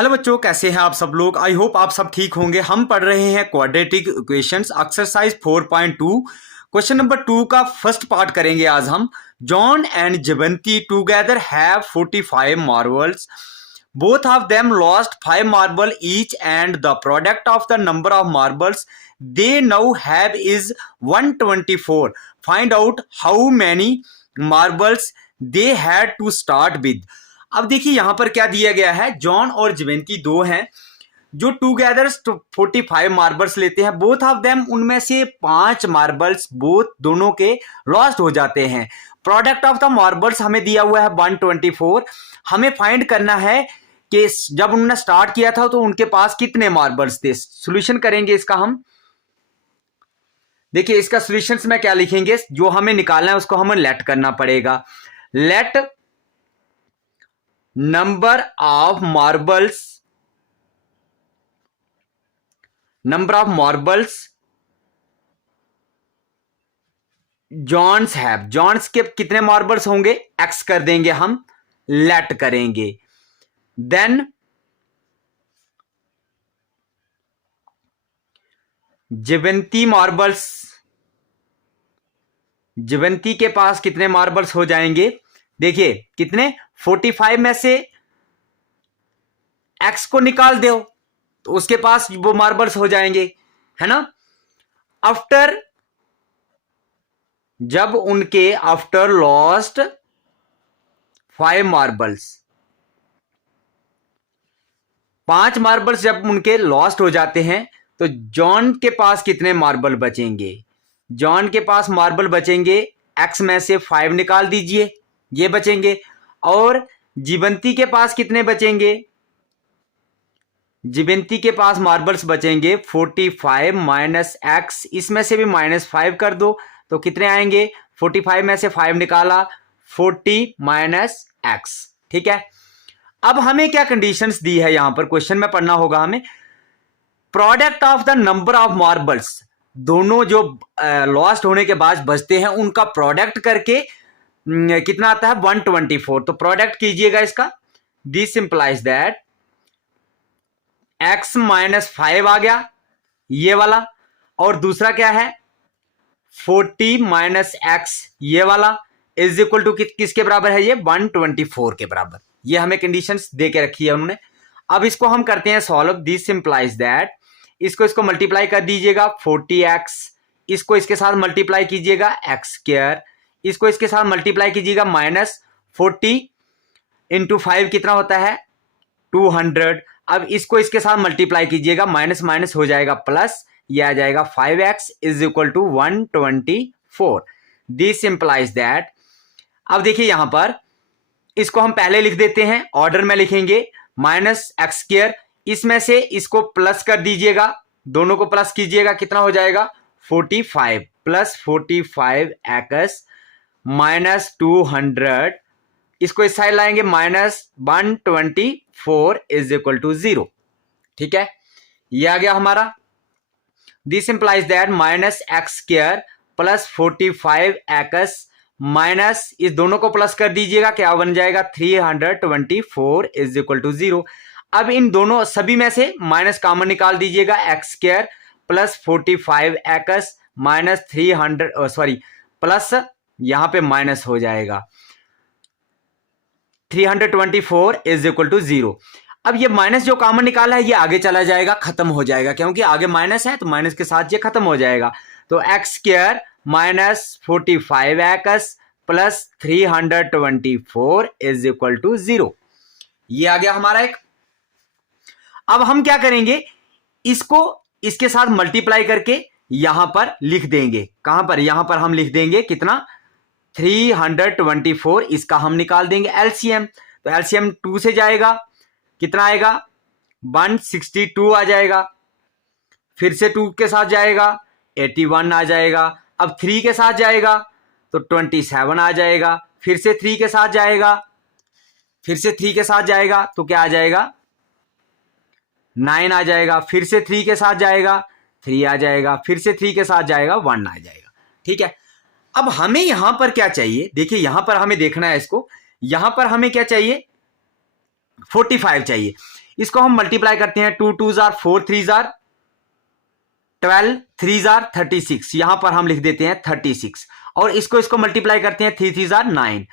Hello बच्चों, कैसे हैं आप सब लोग। आई होप आप सब ठीक होंगे। हम पढ़ रहे हैं quadratic equations exercise 4.2 question number 2 का फर्स्ट पार्ट करेंगे आज हम। John and Jayvanti together have 45 marbles. Both of them lost 5 marble each and the product of the number of marbles they now have is 124। Find out how many marbles they had to start with. अब देखिए यहां पर क्या दिया गया है। John और जयवंती दो हैं जो टूगेदर 45 मार्बल्स लेते हैं। बोथ ऑफ देम, उनमें से 5 मार्बल्स बोथ दोनों के लॉस्ट हो जाते हैं। प्रोडक्ट ऑफ द मार्बल्स हमें दिया हुआ है 124। हमें फाइंड करना है कि जब उन्होंने स्टार्ट किया था तो उनके पास कितने मार्बल्स थे। सॉल्यूशन करेंगे इसका हम। देखिए इसका सॉल्यूशंस में क्या लिखेंगे, जो हमें निकालना है उसको हमें लेट करना पड़ेगा। Let number of marbles John's have. John's के कितने मार्बल्स होंगे, एक्स कर देंगे हम, लेट करेंगे। देन जयवंती मार्बल्स, जयवंती के पास कितने मार्बल्स हो जाएंगे। देखिए कितने, 45 में से एक्स को निकाल दो तो उसके पास वो मार्बल्स हो जाएंगे, है ना। आफ्टर, जब उनके आफ्टर लॉस्ट 5 मार्बल्स, 5 मार्बल्स जब उनके लॉस्ट हो जाते हैं तो जॉन के पास कितने मार्बल बचेंगे। जॉन के पास मार्बल बचेंगे, एक्स में से 5 निकाल दीजिए, ये बचेंगे। और जीवंती के पास कितने बचेंगे, जीवंती के पास मार्बल्स बचेंगे 45 माइनस एक्स, इसमें से भी -5 कर दो तो कितने आएंगे। 45 में से 5 निकाला, 40 माइनस एक्स। ठीक है, अब हमें क्या कंडीशंस दी है यहां पर, क्वेश्चन में पढ़ना होगा हमें। Product of the number of marbles, दोनों जो लॉस्ट होने के बाद बचते हैं उनका प्रोडक्ट करके कितना आता है 124। तो प्रोडक्ट कीजिएगा इसका। दिस इंप्लाइज दैट x -5 आ गया ये वाला, और दूसरा क्या है 40 माइनस एक्स ये वाला, इज इक्वल टू किसके बराबर है, ये 124 के बराबर। ये हमें कंडीशंस दे के रखी है उन्होंने। अब इसको हम करते हैं सॉल्व। दिस इंप्लाइज दैट, इसको मल्टीप्लाई कर दीजिएगा 40x, इसको इसके साथ मल्टीप्लाई कीजिएगा x², इसको इसके साथ मल्टीप्लाई कीजिएगा -40 इंटू 5 कितना होता है 200। अब इसको इसके साथ मल्टीप्लाई कीजिएगा, माइनस माइनस हो जाएगा प्लस, ये आ जाएगा 5x is equal to 124। This implies that, अब देखिए यहां पर इसको हम पहले लिख देते हैं, ऑर्डर में लिखेंगे -x², इसमें से इसको प्लस कर दीजिएगा, दोनों को प्लस कीजिएगा, कितना हो जाएगा 45 प्लस 45x -200, इसको इस साइड लाएंगे -124 इज इक्वल टू 0। ठीक है, ये आ गया हमारा। This implies that -x² plus 45x minus, इस दोनों को प्लस कर दीजिएगा, क्या बन जाएगा 324 इज इक्वल टू 0। अब इन दोनों सभी में से माइनस कॉमन निकाल दीजिएगा, x² plus 45x minus 300, sorry plus यहां पे माइनस हो जाएगा 324 इज इक्वल टू 0। अब ये माइनस जो कॉमन निकाला है ये आगे चला जाएगा, खत्म हो जाएगा, क्योंकि आगे माइनस है तो माइनस के साथ ये खत्म हो जाएगा। तो x² minus 45x plus 324 is equal to 0। ये आ गया हमारा एक। अब हम क्या करेंगे, इसको इसके साथ मल्टीप्लाई करके यहां पर लिख देंगे। कहां पर, यहां पर हम लिख देंगे कितना 324, इसका हम निकाल देंगे एलसीएम। तो एलसीएम 2 से जाएगा, कितना आएगा 162 आ जाएगा, फिर से 2 के साथ जाएगा 81 आ जाएगा, अब 3 के साथ जाएगा तो 27 आ जाएगा, फिर से 3 के साथ जाएगा, फिर से 3 के साथ जाएगा तो क्या आ जाएगा 9 आ जाएगा, फिर से 3 के साथ जाएगा 3 आ जाएगा, फिर से 3 के साथ जाएगा 1 आ जाएगा। ठीक है, अब हमें यहां पर क्या चाहिए, देखिए यहां पर हमें देखना है इसको, यहां पर हमें क्या चाहिए 45 चाहिए। इसको हम मल्टीप्लाई करते हैं, 2 2 जार 4 3 जार 12 3 जार 36, यहां पर हम लिख देते हैं 36, और इसको मल्टीप्लाई करते हैं 3 3 जार 9।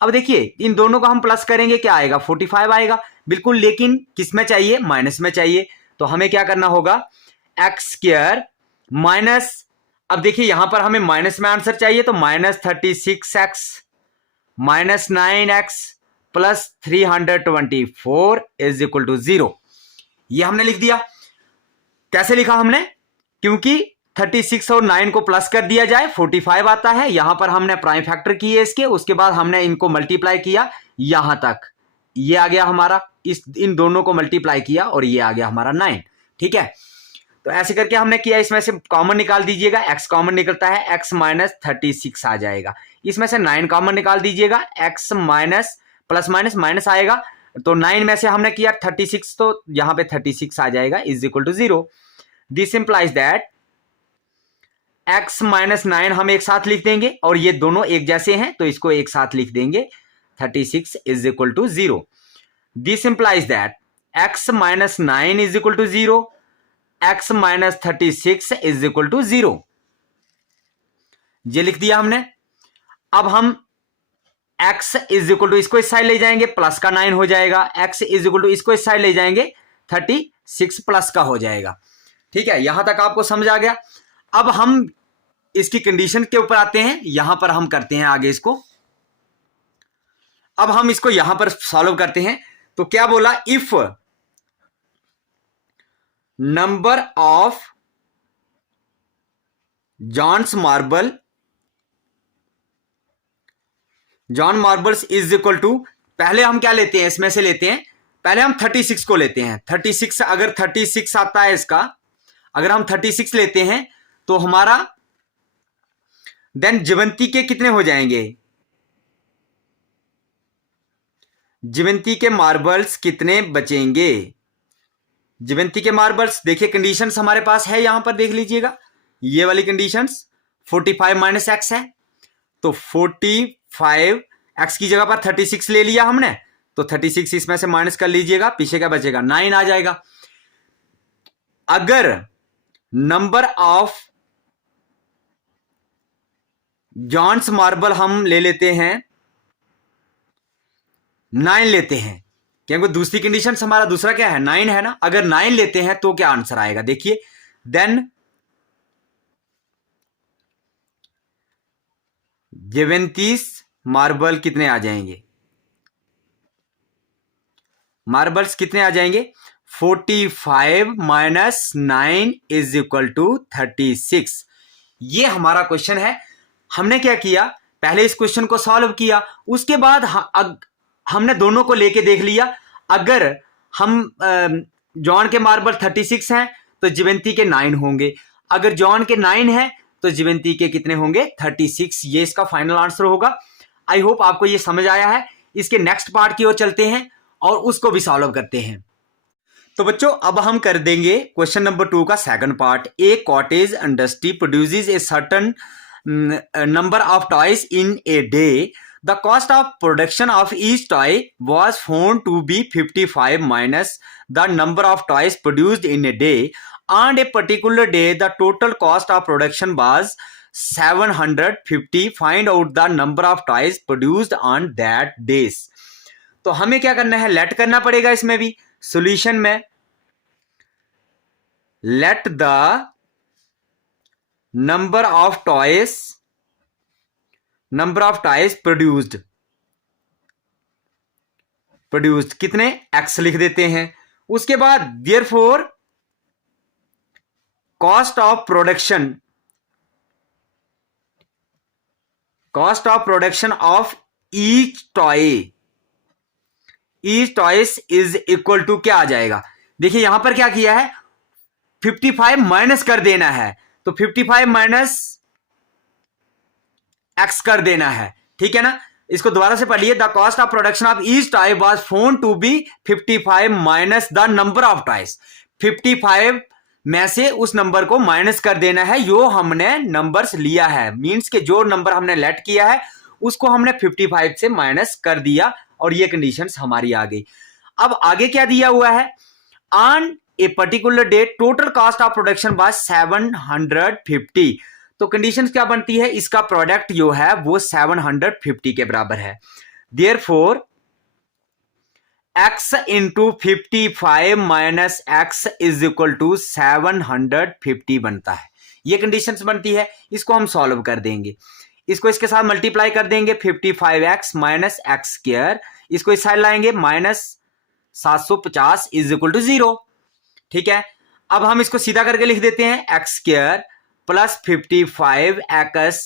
अब देखिए इन दोनों को हम प्लस करेंगे, क्या आएगा 45 आएगा बिल्कुल, लेकिन किस में चाहिए, माइनस में चाहिए। तो हमें क्या करना होगा, एक्स स्क्वायर माइनस, अब देखिए यहां पर हमें माइनस में आंसर चाहिए, तो -36x minus 9x plus 324 is equal to 0। ये हमने लिख दिया। कैसे लिखा हमने, क्योंकि 36 और 9 को प्लस कर दिया जाए 45 आता है, यहां पर हमने प्राइम फैक्टर किए इसके, उसके बाद हमने इनको मल्टीप्लाई किया यहां तक, ये आ गया हमारा, इन दोनों को मल्टीप्लाई किया और ये आ गया हमारा 9। ठीक है, तो ऐसे करके हमने किया। इसमें से कॉमन निकाल दीजिएगा, x कॉमन निकलता है, x माइनस 36 आ जाएगा। इसमें से 9 कॉमन निकाल दीजिएगा, x minus plus minus minus आएगा, तो 9 में से हमने किया 36, तो यहां पे 36 आ जाएगा is equal to 0। This implies that x minus 9 हम एक साथ लिख देंगे, और ये दोनों एक जैसे हैं तो इसको एक साथ लिख देंगे, 36 is equal to 0। This implies that x minus 9 is equal to 0, x minus 36 is equal to 0। ये लिख दिया हमने। अब हम x इज इक्वल टू, इसको इस साइड ले जाएंगे, प्लस का 9 हो जाएगा, x इज इक्वल टू इसको इस साइड ले जाएंगे, 36 प्लस का हो जाएगा। ठीक है, यहां तक आपको समझ आ गया। अब हम इसकी कंडीशन के ऊपर आते हैं, यहां पर हम करते हैं आगे इसको। अब हम इसको यहां पर सॉल्व करते हैं, तो क्या बोला, if number of John marbles is equal to, पहले हम क्या लेते हैं, इसमें से लेते हैं, पहले हम 36 को लेते हैं। 36 अगर 36 आता है इसका, अगर हम 36 लेते हैं तो हमारा देन ज्यवंती के कितने हो जाएंगे, ज्यवंती के मार्बल्स कितने बचेंगे। ज्यवंती के मार्बल्स देखिए कंडीशंस हमारे पास है, यहां पर देख लीजिएगा, ये वाली कंडीशंस 45 माइनस एक्स है, तो 45 एक्स की जगह पर 36 ले लिया हमने, तो 36 इसमें से माइनस कर लीजिएगा, पीछे क्या बचेगा, 9 आ जाएगा। अगर नंबर ऑफ जॉन्स मार्बल हम ले लेते हैं 9 लेते हैं, क्योंकि दूसरी कंडीशन हमारा दूसरा क्या है, 9 है ना। अगर 9 लेते हैं तो क्या आंसर आएगा, देखिए, देन ज्यवंतीस मार्बल कितने आ जाएंगे, मार्बल्स कितने आ जाएंगे, 45 माइनस 9 इज इक्वल टू 36। ये हमारा क्वेश्चन है। हमने क्या किया, पहले इस क्वेश्चन को सॉल्व किया, उसके बाद हमने दोनों को लेके देख लिया। अगर हम जॉन के मार्बल 36 हैं तो ज्यवंती के 9 होंगे, अगर जॉन के 9 हैं तो ज्यवंती के कितने होंगे, 36। ये इसका फाइनल आंसर होगा। आई होप आपको ये समझ आया है। इसके नेक्स्ट पार्ट की ओर चलते हैं और उसको भी सॉल्व करते हैं। तो बच्चों अब हम कर देंगे क्वेश्चन नंबर 2 का second part. A cottage industry produces a certain number of toys in a day. The cost of production of each toy was found to be 55 minus the number of toys produced in a day. On a particular day, the total cost of production was 750. Find out the number of toys produced on that days. तो हमें क्या करना है, late करना पड़ेगा इसमें भी। Solution में let the number of toys produced कितने, एक्स लिख देते हैं। उसके बाद therefore cost of production of each toys is equal to क्या आ जाएगा, देखिए यहां पर क्या किया है, 55 माइनस कर देना है, तो 55 माइनस एक्स कर देना है। ठीक है ना, इसको दोबारा से पढ़िए। The cost of production of each toy was found to be 55 minus the number of toys. 55 में से उस नंबर को माइनस कर देना है, जो हमने नंबर्स लिया है, मींस के जो नंबर हमने लेट किया है उसको हमने 55 से माइनस कर दिया, और ये कंडीशंस हमारी आ गई। अब आगे क्या दिया हुआ है, on a particular date total cost of production by 750। तो कंडीशन क्या बनती है, इसका प्रोडक्ट जो है वो 750 के बराबर है। Therefore x into 55 minus x is equal to 750 बनता है। ये कंडीशन बनती है, इसको हम सॉल्व कर देंगे, इसको इसके साथ मल्टीप्लाई कर देंगे 55x माइनस एक्स स्क्वायर, इसको इस साइड लाएंगे माइनस 750 इज इक्वल टू 0। ठीक है, अब हम इसको सीधा करके लिख देते हैं x square plus 55x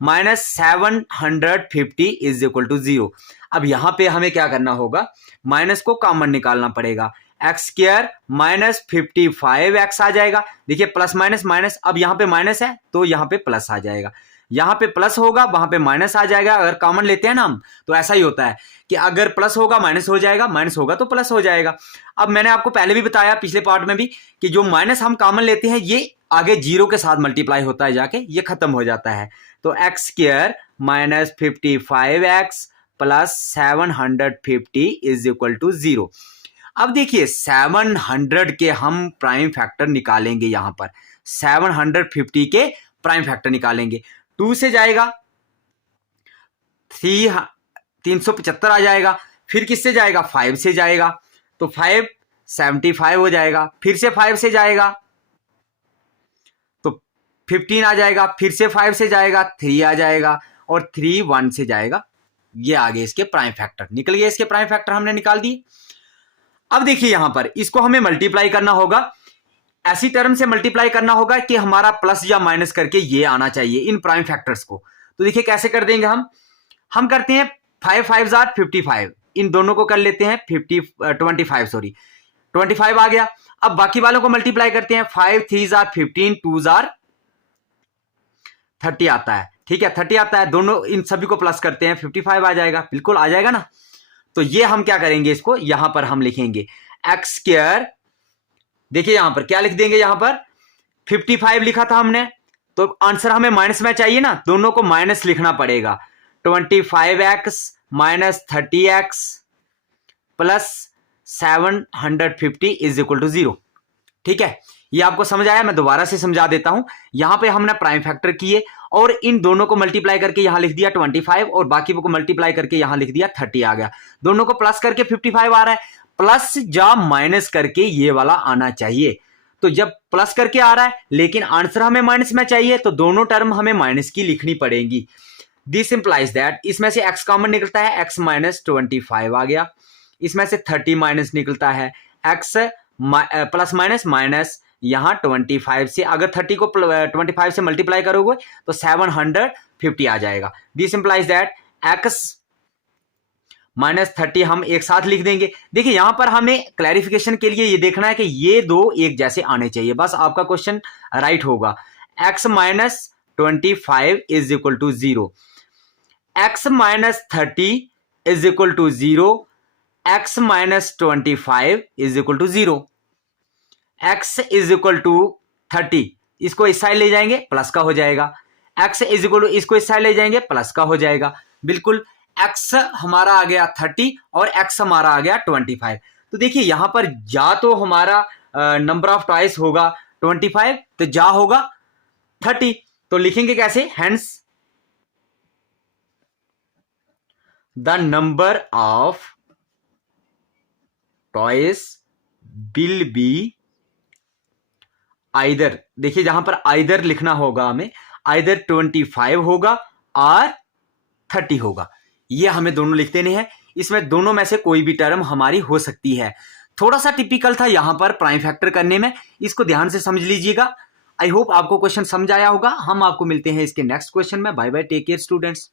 minus 750 is equal to 0। अब यहां पे हमें क्या करना होगा, माइनस को कॉमन निकालना पड़ेगा, एक्स स्क्वायर माइनस 55x आ जाएगा। देखिए प्लस माइनस माइनस, अब यहां पे माइनस है तो यहां पे प्लस आ जाएगा, यहां पे प्लस होगा वहां पे माइनस आ जाएगा। अगर कॉमन लेते हैं ना हम तो ऐसा ही होता है कि अगर प्लस होगा माइनस हो जाएगा, माइनस होगा तो प्लस हो जाएगा। अब मैंने आपको पहले भी बताया पिछले पार्ट में भी कि जो माइनस हम कॉमन लेते हैं ये आगे जीरो के साथ मल्टीप्लाई होता है, जाके ये खत्म हो जाता है। तो x square minus 55x plus 750 is equal to 0। अब देखिए 700 के हम प्राइम फैक्टर निकालेंगे, यहां पर 750 के प्राइम फैक्टर निकालेंगे। 2 से जाएगा 375 आ जाएगा, फिर किससे जाएगा 5 से जाएगा तो 5 75 हो जाएगा, फिर से 5 से जाएगा तो 15 आ जाएगा, फिर से 5 से जाएगा 3 आ जाएगा और 3 1 से जाएगा। ये आगे इसके प्राइम फैक्टर निकल गए, इसके प्राइम फैक्टर हमने निकाल दिए। अब देखिए यहां पर इसको हमें मल्टीप्लाई करना होगा, ऐसी टर्म से मल्टीप्लाई करना होगा कि हमारा प्लस या माइनस करके ये आना चाहिए इन प्राइम फैक्टर्स को। तो देखिए कैसे कर देंगे हम करते हैं 5 5 जार 55, इन दोनों को कर लेते हैं 25 आ गया। अब बाकी वालों को मल्टीप्लाई करते हैं, 5 3 जार 15, 2 जार 30 आता है। ठीक है 30 आता है, दोनों इन सभी को प्लस करते हैं 55 आ जाएगा, बिल्कुल आ जाएगा ना। तो ये हम क्या करेंगे, इसको यहां पर हम लिखेंगे एक्स स्क्वायर, देखिए यहां पर क्या लिख देंगे, यहां पर 55 लिखा था हमने तो आंसर हमें माइनस में चाहिए ना, दोनों को माइनस लिखना पड़ेगा। 25x minus 30x plus 750 is equal to 0। ठीक है, ये आपको समझ आया, मैं दोबारा से समझा देता हूं। यहां पे हमने प्राइम फैक्टर किए और इन दोनों को मल्टीप्लाई करके यहां लिख दिया 25 और बाकी को मल्टीप्लाई करके यहां लिख दिया 30 आ गया। दोनों को प्लस करके 55 आ रहा है, प्लस या माइनस करके ये वाला आना चाहिए। तो जब प्लस करके आ रहा है लेकिन आंसर हमें माइनस में चाहिए तो दोनों टर्म हमें माइनस की लिखनी पड़ेगी। दिस इंप्लाइज दैट, इसमें से x कॉमन निकलता है, x माइनस 25 आ गया, इसमें से 30 माइनस निकलता है, x प्लस माइनस माइनस यहां 25 से अगर 30 को 25 से मल्टीप्लाई करोगे तो 750 आ जाएगा। This implies that x minus 30 हम एक साथ लिख देंगे। देखिए यहां पर हमें क्लैरिफिकेशन के लिए ये देखना है कि ये दो एक जैसे आने चाहिए, बस आपका क्वेश्चन राइट होगा। x minus 25 is equal to 0, x minus 30 is equal to 0, x minus 25 is equal to 0, x is equal to 30, इसको इस साइड ले जाएंगे प्लस का हो जाएगा, x इज इक्वल टू इसको इस साइड ले जाएंगे प्लस का हो जाएगा। बिल्कुल x हमारा आ गया 30 और x हमारा आ गया 25। तो देखिए यहां पर या तो हमारा नंबर ऑफ टॉयस होगा 25 तो जा होगा 30, तो लिखेंगे कैसे, hence the number of toys will be either, देखिए जहां पर आइदर लिखना होगा हमें, आइदर 25 होगा और 30 होगा, ये हमें दोनों लिख देने हैं। इसमें दोनों में से कोई भी टर्म हमारी हो सकती है। थोड़ा सा टिपिकल था यहां पर प्राइम फैक्टर करने में, इसको ध्यान से समझ लीजिएगा। आई होप आपको क्वेश्चन समझ आया होगा। हम आपको मिलते हैं इसके नेक्स्ट क्वेश्चन में। Bye bye, take care students.